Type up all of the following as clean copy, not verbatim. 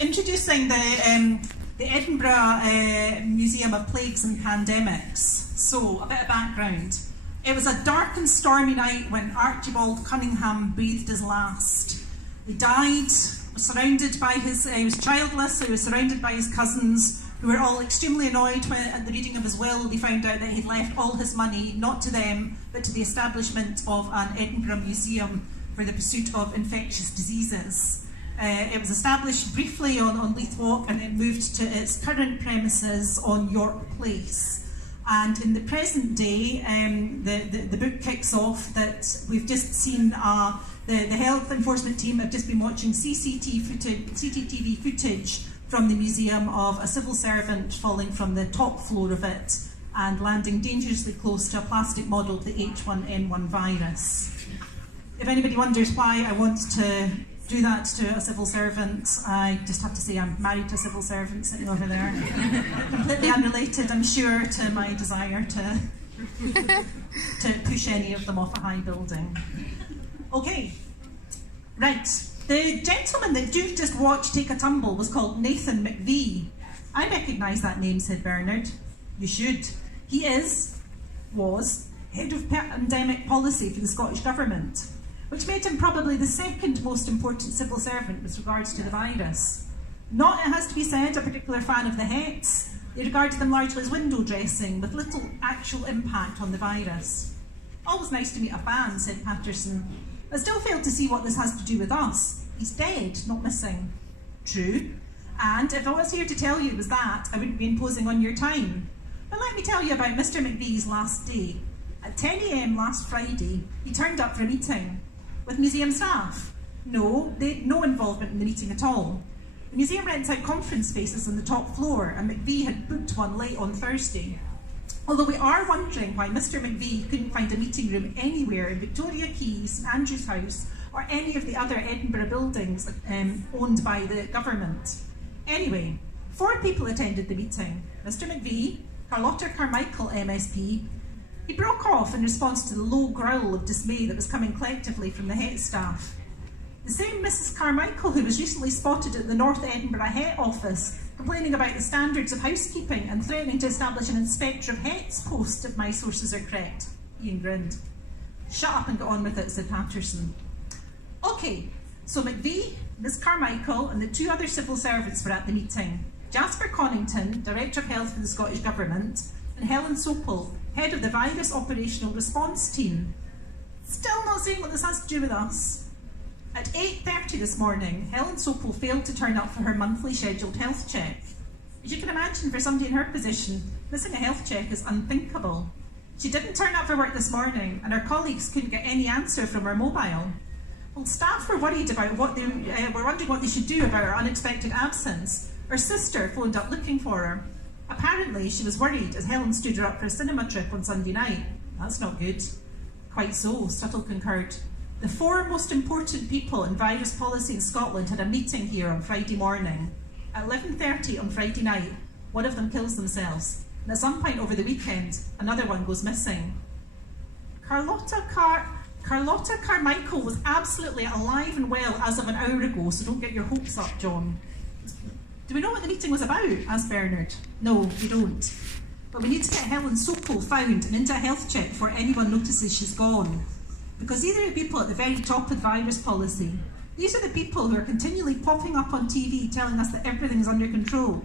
Introducing the Edinburgh Museum of Plagues and Pandemics. So, a bit of background. It was a dark and stormy night when Archibald Cunningham breathed his last. He died, surrounded by he was childless, so he was surrounded by his cousins, who were all extremely annoyed when, at the reading of his will, they found out that he'd left all his money, not to them, but to the establishment of an Edinburgh museum for the pursuit of infectious diseases. It was established briefly on Leith Walk, and it moved to its current premises on York Place. And in the present day, the book kicks off that we've just seen the health enforcement team have just been watching CCTV footage from the museum of a civil servant falling from the top floor of it and landing dangerously close to a plastic model of the H1N1 virus. If anybody wonders why I want to do that to a civil servant, I just have to say I'm married to a civil servant sitting over there. Completely unrelated, I'm sure, to my desire to push any of them off a high building. Okay, right. The gentleman that you've just watched take a tumble was called Nathan McVie. I recognise that name, said Bernard. You should. He was head of pandemic policy for the Scottish Government, which made him probably the second most important civil servant with regards to the virus. Not, it has to be said, a particular fan of the Hets. They regarded them largely as window dressing, with little actual impact on the virus. Always nice to meet a fan, said Patterson. I still fail to see what this has to do with us. He's dead, not missing. True. And if I was here to tell you it was that, I wouldn't be imposing on your time. But let me tell you about Mr. McVie's last day. At 10 AM last Friday, he turned up for a meeting. With museum staff? No, they had no involvement in the meeting at all. The museum rents out conference spaces on the top floor, and McVie had booked one late on Thursday. Although we are wondering why Mr. McVie couldn't find a meeting room anywhere in Victoria Quay, St Andrew's House, or any of the other Edinburgh buildings owned by the government. Anyway, 4 people attended the meeting. Mr. McVie, Carlotta Carmichael MSP. He broke off in response to the low growl of dismay that was coming collectively from the Het staff. The same Mrs. Carmichael who was recently spotted at the North Edinburgh Het office complaining about the standards of housekeeping and threatening to establish an Inspector of Hets post if my sources are correct. Ian grinned. Shut up and get on with it, said Patterson. Okay, so McVie, Miss Carmichael and the 2 other civil servants were at the meeting. Jasper Connington, Director of Health for the Scottish Government, and Helen Sopel, Head of the Virus Operational Response Team. Still not saying what this has to do with us. At 8:30 this morning, Helen Sopel failed to turn up for her monthly scheduled health check. As you can imagine, for somebody in her position, missing a health check is unthinkable. She didn't turn up for work this morning, and her colleagues couldn't get any answer from her mobile. Well, staff were worried about were wondering what they should do about her unexpected absence. Her sister phoned up looking for her. Apparently, she was worried as Helen stood her up for a cinema trip on Sunday night. That's not good. Quite so, Stuttle concurred. The 4 most important people in virus policy in Scotland had a meeting here on Friday morning. At 11:30 on Friday night, one of them kills themselves. And at some point over the weekend, another one goes missing. Carlotta Carmichael was absolutely alive and well as of an hour ago, so don't get your hopes up, John. Do we know what the meeting was about? Asked Bernard. No, we don't. But we need to get Helen Sopel found and into a health check before anyone notices she's gone. Because these are the people at the very top of virus policy. These are the people who are continually popping up on TV telling us that everything's under control.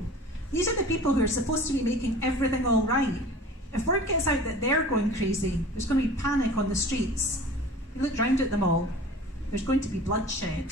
These are the people who are supposed to be making everything all right. If word gets out that they're going crazy, there's going to be panic on the streets. He looked round at them all. There's going to be bloodshed.